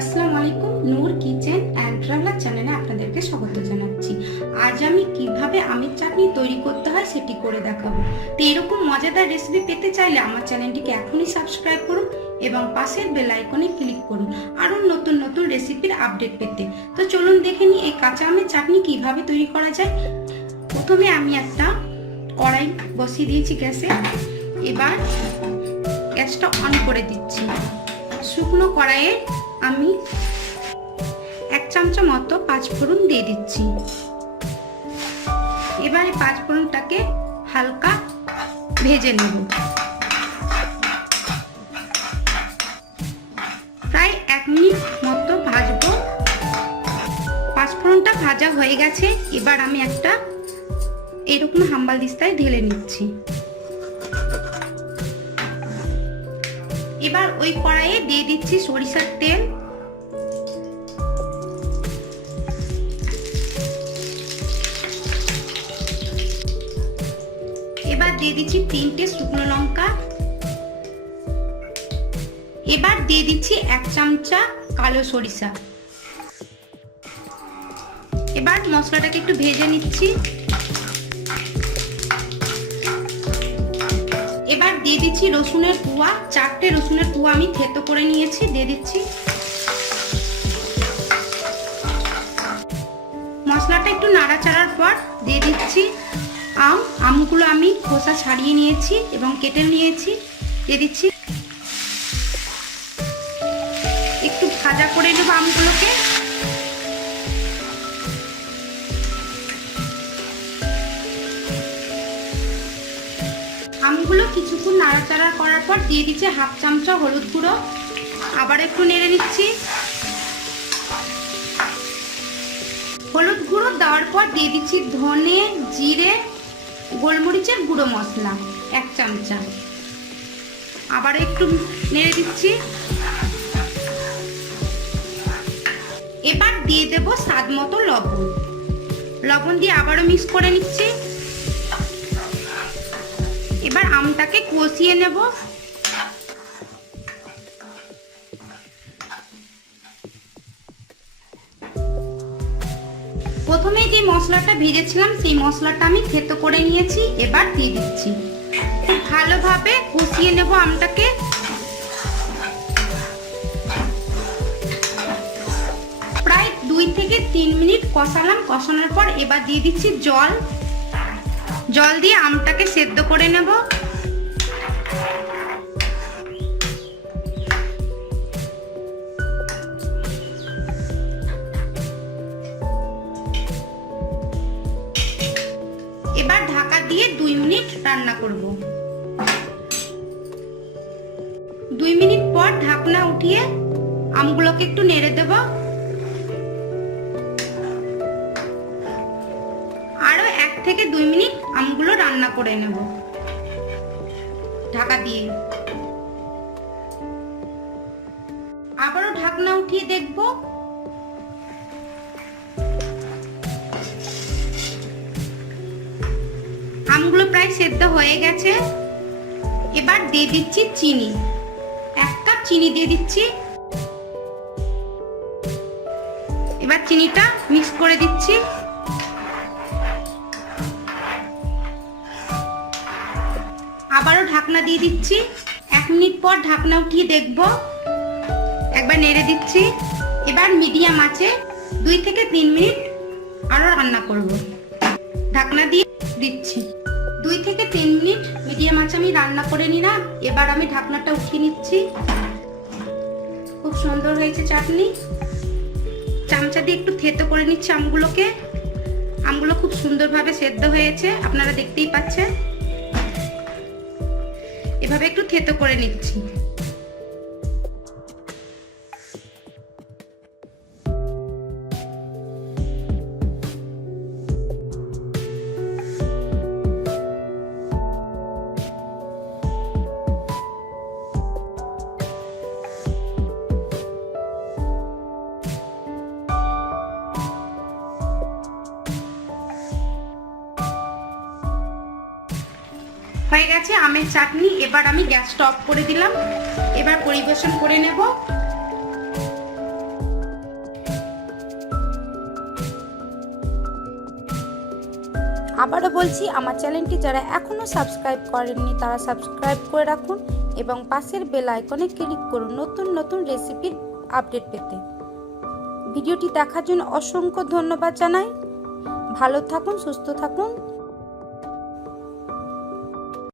আসসালামু আলাইকুম, নূর kitchen and traveller চ্যানেলে আপনাদেরকে স্বাগত জানাচ্ছি। আজ আমি কীভাবে আমের চাটনি তৈরি করতে হয় সেটি করে দেখাবো। তো এরকম মজাদার রেসিপি পেতে চাইলে আমার চ্যানেলটিকে এখনই সাবস্ক্রাইব করুন এবং পাশের বেল আইকনে ক্লিক করুন। আরও নতুন নতুন রেসিপির আপডেট পেতে। তো চলুন দেখে নিই এই কাঁচা আমের চাটনি কীভাবে তৈরি করা যায়। প্রথমে আমি একটা কড়াই বসিয়ে দিয়েছি গ্যাসে। এবার গ্যাসটা অন করে দিচ্ছি। শুকনো কড়াইয়ে আমি এক চামচা মতো পাঁচফোড়ন দিয়ে দিচ্ছি। এবারে পাঁচফোড়নটাকে হালকা ভেজে নেব। প্রায় এক মিনিট মতো ভাজবো। পাঁচফোড়নটা ভাজা হয়ে গেছে। এবার আমি একটা এরকম হাম্বাল দিস্তায় ঢেলে নিচ্ছি। এবার ওই কড়াইয়ে দিয়ে দিচ্ছি সরিষার তেল। এবার দিয়ে দিচ্ছি তিনটে শুকনো লঙ্কা। এবার দিয়ে দিচ্ছি এক চামচা কালো সরিষা। এবার মশলাটাকে একটু ভেজে নিচ্ছি। এবার দিয়ে দিচ্ছি রসুনের কুয়া। চারটে রসুনের কুয়া আমি থেতো করে নিয়েছি, দিয়ে দিচ্ছি। মশলাটা একটু নাড়াচাড়ার পর দিয়ে দিচ্ছি আম। আমগুলো আমি খোসা ছাড়িয়ে নিয়েছি এবং কেটে নিয়েছি, দিয়ে দিচ্ছি। একটু ভাজা করে নেব আমগুলোকে। আমগুলো কিছুক্ষণ নাড়াচাড়া করার পর দিয়ে দিচ্ছে হাফ চামচা হলুদ গুঁড়ো। আবার একটু নেড়ে নিচ্ছি। হলুদ গুঁড়ো দেওয়ার পর দিয়ে দিচ্ছি ধনে, জিরে, গোলমরিচের গুঁড়ো মশলা, এক চামচা। আবার একটু নেড়ে দিচ্ছি। এবার দিয়ে দেব স্বাদ মতো লবণ। লবণ দিয়ে আবারও মিক্স করে নিচ্ছি। কষিয়ে নেব। প্রথমে যে মশলাটা ভেজেছিলাম, সেই মশলাটা আমি থেতো করে নিয়েছি, এবার দিয়ে দিচ্ছি। খুব ভালোভাবে কষিয়ে নেব আমটাকে। প্রায় দুই থেকে তিন মিনিট কষালাম, কষানোর পর এবার দিয়ে দিচ্ছি জল। জল দিয়ে আমটাকে সেদ্ধ করে নেব। রান্না করব। দুই মিনিট পর ঢাকনা উঠিয়ে আমগুলোকে একটু নেড়ে দেবো। আরও এক থেকে দুই মিনিট আমগুলো রান্না করে নেব। ঢাকা দিয়ে। আবারও ঢাকনা উঠিয়ে দেখব আমগুলো প্রায় সেদ্ধ হয়ে গেছে। এবার দিয়ে দিচ্ছি চিনি। এক কাপ চিনি দিয়ে দিচ্ছি। এবার চিনিটা মিক্স করে দিচ্ছি। আবারও ঢাকনা দিয়ে দিচ্ছি। এক মিনিট পর ঢাকনা উঠিয়ে দেখব। একবার নেড়ে দিচ্ছি। এবার মিডিয়াম আছে। দুই থেকে তিন মিনিট আরও রান্না করব। ঢাকনা দিয়ে দিচ্ছি। দুই থেকে তিন মিনিট মিডিয়াম মাছ আমি রান্না করে নিলাম। এবার আমি ঢাকনাটা উঠিয়ে নিচ্ছি। খুব সুন্দর হয়েছে চাটনি। চামচা দিয়ে একটু থেতো করে নিচ্ছি আমগুলোকে। আমগুলো খুব সুন্দরভাবে সেদ্ধ হয়েছে, আপনারা দেখতেই পাচ্ছেন। এভাবে একটু থেতো করে নিচ্ছি। হয়ে গেছে, আমের চাটনি। এবার আমি গ্যাসটা অফ করে দিলাম। এবার পরিবেশন করে নেব। আবারও বলছি, আমার চ্যানেলটি যারা এখনও সাবস্ক্রাইব করেননি, তারা সাবস্ক্রাইব করে রাখুন এবং পাশের বেল আইকনে ক্লিক করুন নতুন নতুন রেসিপির আপডেট পেতে। ভিডিওটি দেখার জন্য অসংখ্য ধন্যবাদ জানাই। ভালো থাকুন, সুস্থ থাকুন।